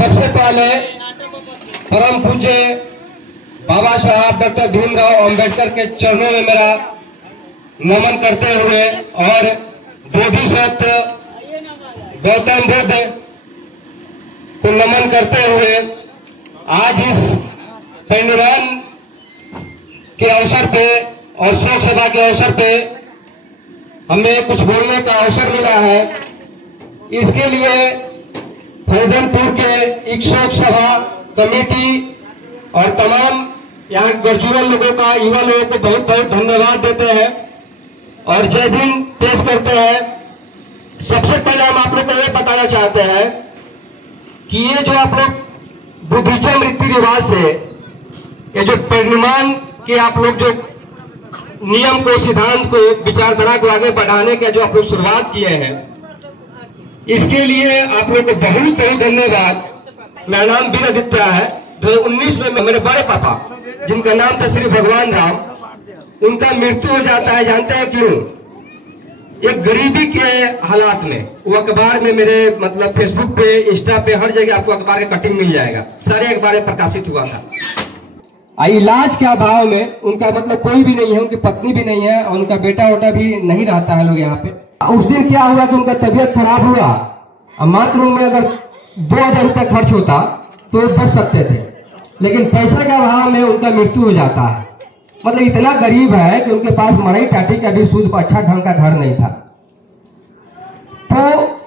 सबसे पहले परम पूज्य बाबा साहब डॉक्टर भीमराव अंबेडकर के चरणों में मेरा नमन करते हुए और बोधिसत्व गौतम बुद्ध को नमन करते हुए आज इस परिनिर्वाण के अवसर पे और शोक सभा के अवसर पे हमें कुछ बोलने का अवसर मिला है। इसके लिए फरीदनपुर के एक शोक सभा कमेटी और तमाम यहाँ गरजूरल लोगों का, युवा लोगों को बहुत बहुत धन्यवाद देते हैं और जय भीम पेश करते हैं। सबसे पहले हम आप लोग को ये बताना चाहते हैं कि ये जो आप लोग बुद्धिज्म रीति रिवाज से ये जो परिनिर्वाण के आप लोग जो नियम को, सिद्धांत को, विचारधारा को आगे बढ़ाने के जो आप लोग शुरुआत किए हैं, इसके लिए आप लोग को बहुत बहुत धन्यवाद। मेरा नाम वीर आदित्य है। 2019 में मेरे बड़े पापा, जिनका नाम था श्री भगवान राम, उनका मृत्यु हो जाता है। जानते हैं क्यों? एक गरीबी के हालात में। वो अखबार में मेरे मतलब फेसबुक पे, इंस्टा पे, हर जगह आपको अखबार का कटिंग मिल जाएगा। सारे अखबार में प्रकाशित हुआ था। इलाज के अभाव में उनका मतलब कोई भी नहीं है, उनकी पत्नी भी नहीं है और उनका बेटा वोटा भी नहीं रहता है लोग यहाँ पे। उस दिन क्या हुआ कि उनका तबीयत खराब हुआ। मात्र में अगर 2000 रुपये खर्च होता तो बच सकते थे, लेकिन पैसा के अभाव में उनका मृत्यु हो जाता है। मतलब इतना गरीब है कि उनके पास मड़ई टाटी का भी शुद्ध अच्छा ढंग का घर नहीं था, तो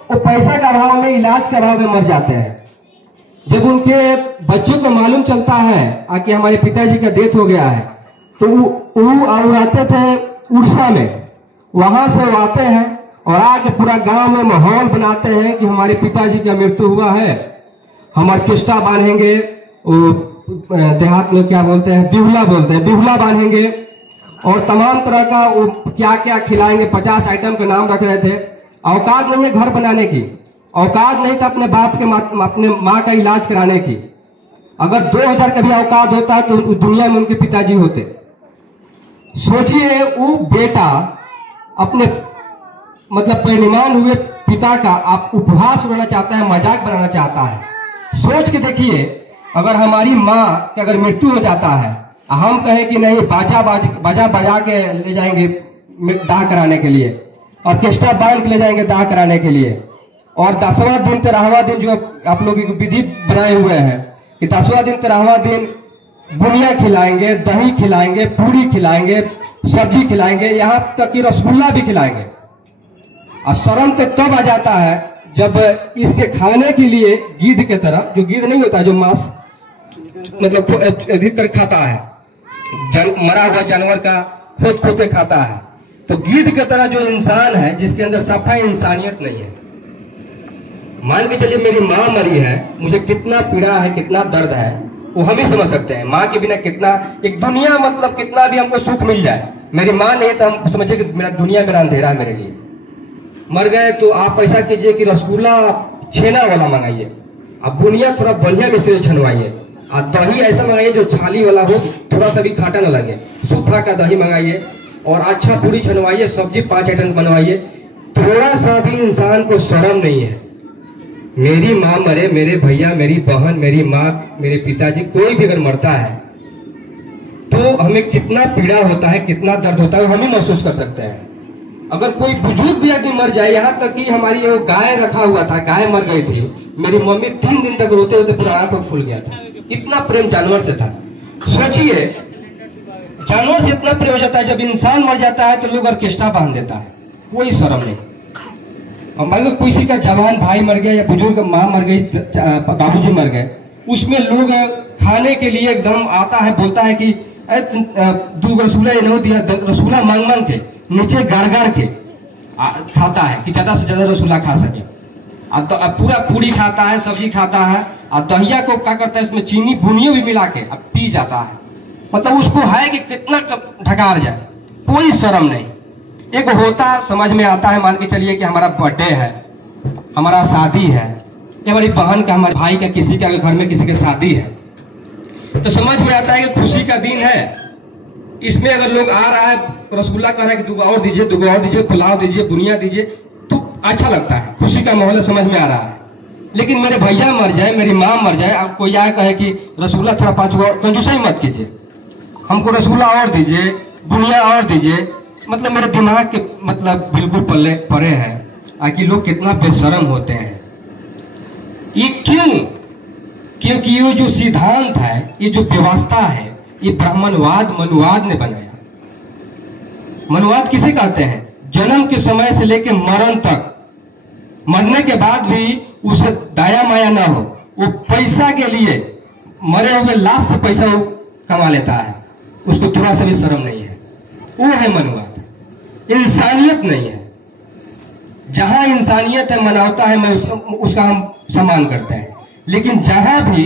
वो पैसा के अभाव में, इलाज के अभाव में मर जाते हैं। जब उनके बच्चों को मालूम चलता है कि हमारे पिताजी का डेथ हो गया है, तो वो आते थे उड़ीसा में। वहां से वो आते हैं और आके पूरा गांव में माहौल बनाते हैं कि हमारे पिताजी का मृत्यु हुआ है, हम ऑर्केस्ट्रा बांधेंगे, देहात में क्या बोलते हैं, बिहुला बोलते हैं, बिहुला बांधेंगे और तमाम तरह का क्या क्या खिलाएंगे। 50 आइटम के नाम रख रहे थे। औकात नहीं है घर बनाने की, औकात नहीं था अपने बाप के अपने माँ का इलाज कराने की। अगर 2000 का भी औकात होता तो दुनिया में उनके पिताजी होते। सोचिए, वो बेटा अपने मतलब परिनिर्वाण हुए पिता का आप उपहास उड़ाना चाहता है, मजाक बनाना चाहता है। सोच के देखिए, अगर हमारी माँ की अगर मृत्यु हो जाता है, हम कहें कि नहीं बाजा बजा के ले जाएंगे दाह कराने के लिए, ऑर्केस्ट्रा बांध के ले जाएंगे दाह कराने के लिए, और 10वां दिन 13वां दिन जो आप लोग विधि बनाए हुए हैं कि 10वां दिन 13वां दिन बुनिया खिलाएंगे, दही खिलाएंगे, पूरी खिलाएंगे, सब्जी खिलाएंगे, यहाँ तक कि रसगुल्ला भी खिलाएंगे। और शर्म तो तब आ जाता है जब इसके खाने के लिए गिद्ध के तरह, जो गिद्ध नहीं होता जो मांस मतलब अधिकतर खाता है, मरा हुआ जानवर का खोद के खाता है, तो गिद्ध के तरह जो इंसान है जिसके अंदर सफाई इंसानियत नहीं है। मान के चलिए मेरी माँ मरी है, मुझे कितना पीड़ा है, कितना दर्द है, वो हम ही समझ सकते हैं। माँ के बिना कितना एक दुनिया मतलब कितना भी हमको सुख मिल जाए, मेरी माँ नहीं तो हम समझिए कि मेरा दुनिया मेरा अंधेरा है मेरे लिए। मर गए तो आप ऐसा कीजिए कि रसगुल्ला छेना वाला मंगाइए, अब बुनिया थोड़ा बढ़िया मिश्री छनवाइए, और दही ऐसा मंगाइए जो छाली वाला हो, थोड़ा सा भी खाटा न लगे, सूखा का दही मंगाइए और अच्छा पूरी छनवाइए, सब्जी 5 आइटम बनवाइए। थोड़ा सा भी इंसान को शर्म नहीं है। मेरी माँ मरे, मेरे भैया, मेरी बहन, मेरी माँ, मेरे पिताजी, कोई भी अगर मरता है तो हमें कितना पीड़ा होता है, कितना दर्द होता है, हम ही महसूस कर सकते हैं। अगर कोई बुजुर्ग भी आदमी मर जाए, यहाँ तक कि हमारी वो गाय रखा हुआ था, गाय मर गई थी, मेरी मम्मी 3 दिन तक रोते रोते पूरा आंख फूल गया था। इतना प्रेम जानवर से था। सोचिए, जानवर से इतना प्रेम हो जाता है, जब इंसान मर जाता है तो लोग ऑर्केस्ट्रा बांध देता है, कोई शर्म नहीं। और मान लो किसी का जवान भाई मर गया या बुजुर्ग माँ मर गई, बाबूजी मर गए, उसमें लोग खाने के लिए एकदम आता है, बोलता है कि 2 रसगुल्ला इन्हों दिया, रसगुल्ला मांग मांग के नीचे गाड़ के खाता है कि ज्यादा से ज्यादा रसगुल्ला खा सके। पूरा पूरी खाता है, सब्जी खाता है, और दहिया को क्या करता है, उसमें चीनी बुनिया भी मिला के अब पी जाता है। मतलब उसको है कि कितना ढकार जाए, कोई शर्म नहीं। एक होता समझ में आता है, मान के चलिए कि हमारा बर्थडे है, हमारा शादी है, या हमारी बहन का, हमारे भाई का, किसी के घर में किसी की शादी है, तो समझ में आता है कि खुशी का दिन है। इसमें अगर लोग आ रहा है, रसगुल्ला कह रहा है कि 2 और दीजिए, 2 और दीजिए, पुलाव दीजिए, बुनिया दीजिए, तो अच्छा लगता है, खुशी का माहौल समझ में आ रहा है। लेकिन मेरे भैया मर जाए, मेरी माँ मर जाए, अब कोई आए कहे कि रसगुल्ला थोड़ा 5 और कंजूसाई मत कीजिए, हमको रसगुल्ला और दीजिए, बुनिया और दीजिए, मतलब मेरे दिमाग के मतलब बिल्कुल पल्ले पड़े हैं कि लोग कितना बेशर्म होते हैं। ये क्यों? क्योंकि ये जो सिद्धांत है, ये जो व्यवस्था है, ये ब्राह्मणवाद मनुवाद ने बनाया। मनुवाद किसे कहते हैं? जन्म के समय से लेकर मरण तक, मरने के बाद भी उसे दया माया ना हो, वो पैसा के लिए मरे हुए लाश से पैसा वो कमा लेता है, उसको थोड़ा सा भी शर्म नहीं है। वो है मनुवाद। इंसानियत नहीं है। जहां इंसानियत है, मानवता है, मैं उसका हम सम्मान करते हैं। लेकिन जहां भी